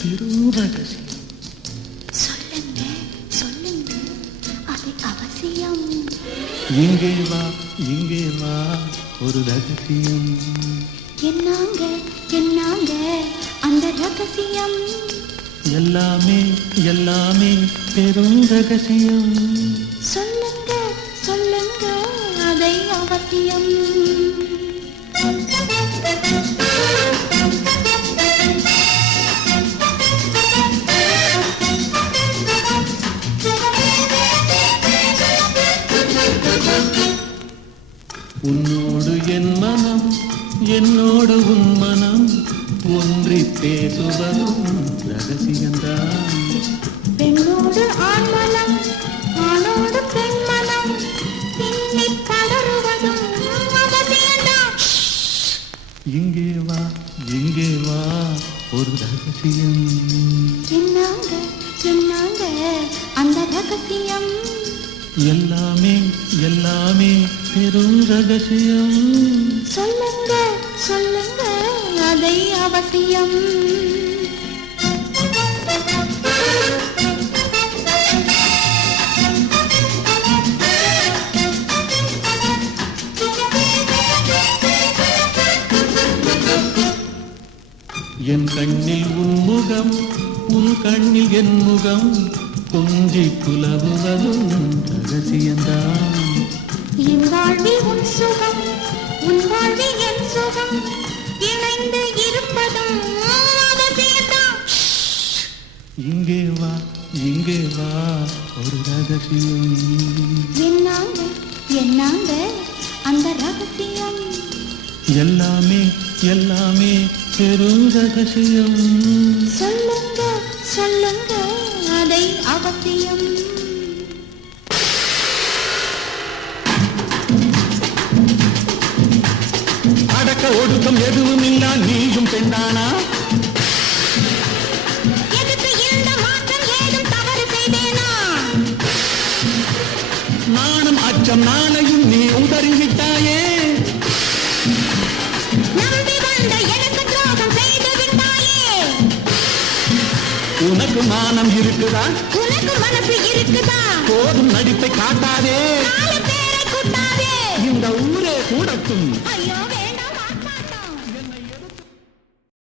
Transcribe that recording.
பெரும் ரகசியம். சொல்லுங்க சொல்லுங்க, அது அவசியம். இங்கே வா இங்கே வா, ஒரு ரகசியம். என்னாங்க என்னாங்க அந்த ரகசியம்? எல்லாமே எல்லாமே பெரும் ரகசியம். சொல்லுங்க சொல்லுங்க, அதை அவசியம். உன்னோடு என் மனம், என்னோடு உன் மனம் ஒன்றி பேசுவதும் ரகசியம்தான். பெண்ணோடு ஆண் மனம், ஆணோடு பெண் மனம் பின்னி படருவதும் அவசியம்தான். இங்கே வா இங்கே வா, ஒரு ரகசியம். என்னாங்க என்னாங்க அந்த ரகசியம்? எல்லாமே எல்லாமே பெரும் ரகசியம். சொல்லுங்க சொல்லுங்க, அதை அவசியம். என் கண்ணில் உன் முகம், உன் கண்ணில் என் முகம் கொஞ்சி குலவுவதும் ரகசியம்தான். என் வாழ்வில் உன் சுகம், உன் வாழ்வில் என் சுகம் இணைந்து இருப்பதும் அவசியம்தான். இங்கே வா இங்கே வா, ஒரு ரகசியம். என்னாங்க என்னாங்க அந்த ரகசியம்? எல்லாமே எல்லாமே பெரும் ரகசியம். சொல்லுங்க சொல்லுங்க, அதை அவசியம். அடக்க ஒடுக்கம் எதுவும் இல்லா நீயும் பெண்ணானா? எதுக்கு இந்த மாற்றம், ஏதும் தவறு செய்தேனா? நானும் அச்சம் நாளையும் நீ உதறிவிட்டாயே. நம்பி வந்த எனக்கு துரோகம் செய்து விட்டாயே. உனக்கு மானம் இருக்குதா? உனக்கு மனசு இருக்குதா? போதும் நடிப்பை காட்டாதே. நாலு பேரை கூட்டாதே. இந்த ஊரே கூடட்டும். ஐயோவே